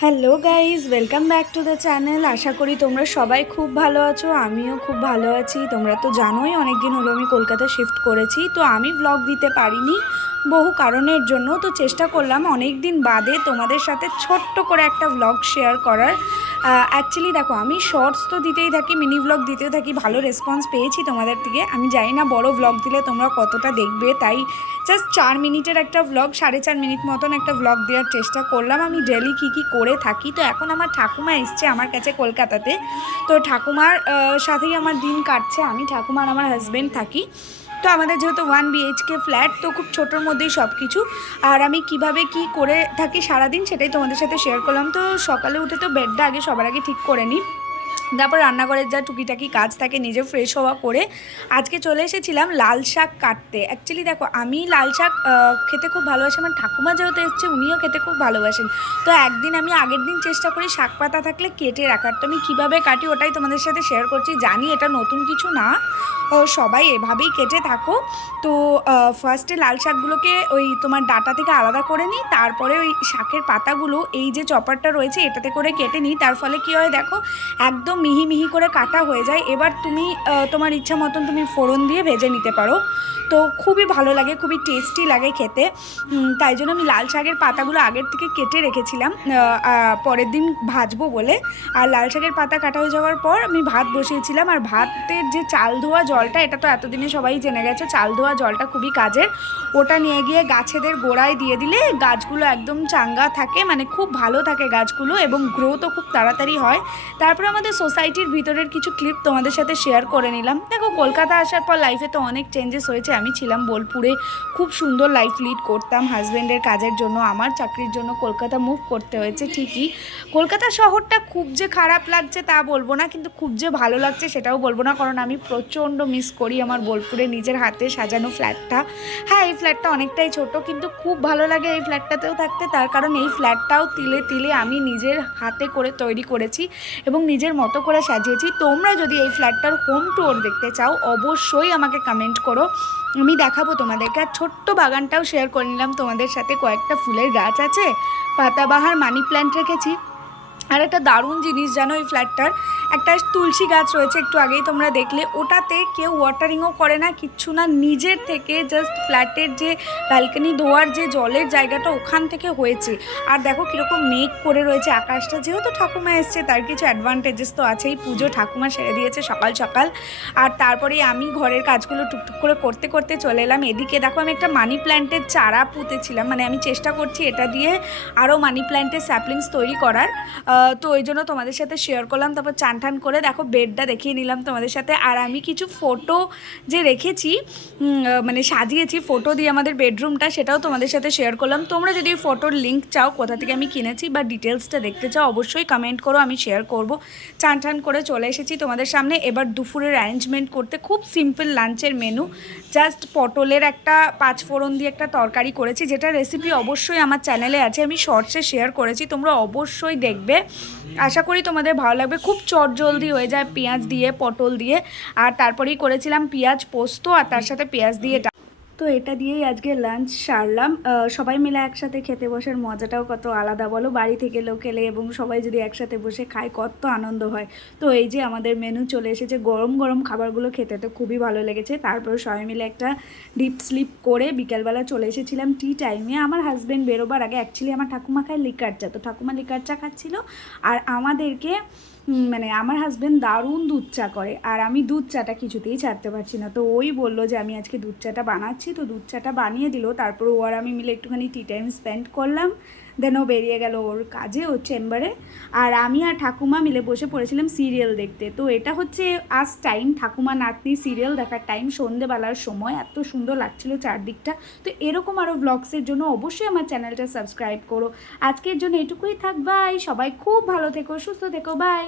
Hello guys, welcome back to the channel. আশা করি তোমরা সবাই খুব ভালো আছো, আমিও খুব ভালো আছি। তোমরা তো জানোই অনেক দিন হলো আমি কলকাতা শিফট করেছি, তো আমি ব্লগ দিতে পারিনি বহু কারণের জন্য। তো চেষ্টা করলাম অনেক দিন বাদে তোমাদের সাথে ছোট্ট করে একটা ব্লগ শেয়ার করার। অ্যাকচুয়ালি দেখো, আমি শর্টস তো দিতেই থাকি, মিনি ব্লগ দিতেও থাকি, ভালো রেসপন্স পেয়েছি তোমাদের থেকে। আমি জানি না বড় ব্লগ দিলে তোমরা কতটা দেখবে, তাই জাস্ট 4 মিনিটের একটা ব্লগ, 4.5 মিনিট মতন একটা ব্লগ দেওয়ার চেষ্টা করলাম। আমি ডেলি কী করে থাকি। তো এখন আমার ঠাকুমা এসছে আমার কাছে কলকাতাতে, তো ঠাকুমার সাথেই আমার দিন কাটছে। আমি ঠাকুমা আর আমার হাজব্যান্ড থাকি। তো আমাদের যেহেতু 1 BHK ফ্ল্যাট, তো খুব ছোটোর মধ্যেই সব কিছু। আর আমি কিভাবে কি করে থাকি সারাদিন সেটাই তোমাদের সাথে শেয়ার করলাম। তো সকালে উঠে তো বেডটা আগে সবার আগে ঠিক করে নিই, তারপর রান্নাঘরের যা টুকিটাকি কাজ থাকে নিজে ফ্রেশ হওয়া করে আজকে চলে এসেছিলাম লাল শাক কাটতে। অ্যাকচুয়ালি দেখো, আমি লাল শাক খেতে খুব ভালোবাসি, আমার ঠাকুমা যেহেতু এসছে উনিও খেতে খুব ভালোবাসেন। তো একদিন আমি আগের দিন চেষ্টা করি শাক পাতা থাকলে কেটে রাখার। তো আমি কীভাবে কাটি ওটাই তোমাদের সাথে শেয়ার করছি। জানি এটা নতুন কিছু না, সবাই এভাবেই কেটে থাকো। তো ফার্স্টে লাল শাকগুলোকে ওই তোমার ডাটা থেকে আলাদা করে নিই, তারপরে ওই শাকের পাতাগুলো এই যে চপারটা রয়েছে এটাতে করে কেটে নিই। তার ফলে কী হয় দেখো, একদম মিহি মিহি করে কাটা হয়ে যায়। এবার তুমি তোমার ইচ্ছা মতন তুমি ফোড়ন দিয়ে ভেজে নিতে পারো। তো খুবই ভালো লাগে, খুবই টেস্টি লাগে খেতে। তাই জন্য আমি লাল শাকের পাতাগুলো আগের থেকে কেটে রেখেছিলাম পরের দিন ভাজবো বলে। আর লাল শাকের পাতা কাটা হয়ে যাওয়ার পর আমি ভাত বসিয়েছিলাম। আর ভাতের যে চাল ধোয়া জলটা, এটা তো এতদিনে সবাই জেনে গেছে, চাল ধোয়া জলটা খুবই কাজের। ওটা নিয়ে গিয়ে গাছেদের গোড়ায় দিয়ে দিলে গাছগুলো একদম চাঙ্গা থাকে, মানে খুব ভালো থাকে গাছগুলো, এবং গ্রোথও খুব তাড়াতাড়ি হয়। তারপরে আমাদের সোসাইটির ভিতরের কিছু ক্লিপ তোমাদের সাথে শেয়ার করে নিলাম। দেখো, কলকাতা আসার পর লাইফে তো অনেক চেঞ্জেস হয়েছে। আমি ছিলাম বোলপুরে, খুব সুন্দর লাইফ লিড করতাম। হাজব্যান্ডের কাজের জন্য, আমার চাকরির জন্য কলকাতা মুভ করতে হয়েছে ঠিকই। কলকাতা শহরটা খুব যে খারাপ লাগছে তা বলবো না, কিন্তু খুব যে ভালো লাগছে সেটাও বলবো না, কারণ আমি প্রচণ্ড মিস করি আমার বোলপুরে নিজের হাতে সাজানো ফ্ল্যাটটা। হ্যাঁ, এই ফ্ল্যাটটা অনেকটাই ছোট, কিন্তু খুব ভালো লাগে এই ফ্ল্যাটটাতেও থাকতে। তার কারণ এই ফ্ল্যাটটাও তিলে তিলে আমি নিজের হাতে করে তৈরি করেছি এবং নিজের মতো করে সাজিয়েছি। তোমরা যদি এই ফ্ল্যাটটার হোম ট্যুর দেখতে চাও অবশ্যই আমাকে কমেন্ট করো, আমি দেখাবো তোমাদেরকে। আর ছোট্ট বাগানটাও শেয়ার করে নিলাম তোমাদের সাথে। কয়েকটা ফুলের গাছ আছে, পাতাবাহার, মানি প্ল্যান্ট রেখেছি। আর একটা দারুণ জিনিস জানো, এই ফ্ল্যাটটার একটা তুলসী গাছ রয়েছে, একটু আগেই তোমরা দেখলে। ওটাতে কেউ ওয়াটারিংও করে না, কিচ্ছু না, নিজের থেকে জাস্ট ফ্ল্যাটের যে ব্যালকনি ধোয়ার যে জলের জায়গাটা ওখান থেকে হয়েছে। আর দেখো কীরকম মেঘ করে রয়েছে আকাশটা। যেহেতু ঠাকুমা এসছে তার কিছু অ্যাডভান্টেজেস তো আছেই। পুজো ঠাকুমা সেরে দিয়েছে সকাল সকাল। আর তারপরে আমি ঘরের কাজগুলো টুকটুক করে করতে করতে চলে এলাম এদিকে। দেখো, আমি একটা মানি প্ল্যান্টের চারা পুঁতেছিলাম, মানে আমি চেষ্টা করছি এটা দিয়ে আরও মানি প্ল্যান্টের স্যাপলিংস তৈরি করার। তো ওই জন্য তোমাদের সাথে শেয়ার করলাম। তারপর চান টান করে দেখো বেডটা দেখিয়ে নিলাম তোমাদের সাথে। আর আমি কিছু ফটো যে রেখেছি, মানে সাজিয়েছি ফটো দিয়ে আমাদের বেডরুমটা, সেটাও তোমাদের সাথে শেয়ার করলাম। তোমরা যদি ফটোর লিঙ্ক চাও, কোথা থেকে আমি কিনেছি বা ডিটেলসটা দেখতে চাও, অবশ্যই কমেন্ট করো, আমি শেয়ার করব। চান টান করে চলে এসেছি তোমাদের সামনে। এবার দুপুরের অ্যারেঞ্জমেন্ট করতে। খুব সিম্পল লাঞ্চের মেনু, জাস্ট পটলের একটা 5 ফোড়ন দিয়ে একটা তরকারি করেছি, যেটা রেসিপি অবশ্যই আমার চ্যানেলে আছে, আমি শর্টসে শেয়ার করেছি, তোমরা অবশ্যই দেখবে। আশা করি তোমাদের ভালো লাগবে। খুব চটজলদি হয়ে যায় পেঁয়াজ দিয়ে, পটল দিয়ে। আর তারপরেই করেছিলাম পেঁয়াজ পোস্ত, আর তার সাথে পেঁয়াজ দিয়ে। তো এটা দিয়েই আজকে লাঞ্চ সারলাম। সবাই মিলে একসাথে খেতে বসার মজাটাও কত আলাদা বলো। বাড়ি থেকে লোক এলে এবং সবাই যদি একসাথে বসে খায় কত আনন্দ হয়। তো এই যে আমাদের মেনু চলে এসেছে, গরম গরম খাবারগুলো খেতে তো খুবই ভালো লেগেছে। তারপর সবাই মিলে একটা ডিপ স্লিপ করে বিকেলবেলা চলে এসেছিলাম টি টাইমে। আমার হাজব্যান্ড বেরোবার আগে, অ্যাকচুয়ালি আমার ঠাকুমা খায় লিকার চা, তো ঠাকুমা লিকার চা খাচ্ছিল। আর আমাদেরকে মানে আমার হাজব্যান্ড দারুণ দুধ চা করে, আর আমি দুধ চাটা কিছুতেই ছাড়তে পারছি না। তো ওই বললো যে আমি আজকে দুধ চাটা বানাচ্ছি, তো দুধ চাটা বানিয়ে দিল। তারপর ও আর আমি মিলে একটুখানি টি টাইম স্পেন্ড করলাম। দেন ও বেরিয়ে গেল ওর কাজে, ওর চেম্বারে। আর আমি আর ঠাকুমা মিলে বসে পড়েছিলাম সিরিয়াল দেখতে। তো এটা হচ্ছে আজ টাইম ঠাকুমা নাতনি সিরিয়াল দেখার টাইম, সন্ধেবেলার সময়। এত সুন্দর লাগছিল চারদিকটা। তো এরকম আরও ব্লগসের জন্য অবশ্যই আমার চ্যানেলটা সাবস্ক্রাইব করো। আজকের জন্য এটুকুই থাক, বাই। সবাই খুব ভালো থেকো, সুস্থ থেকো, বাই।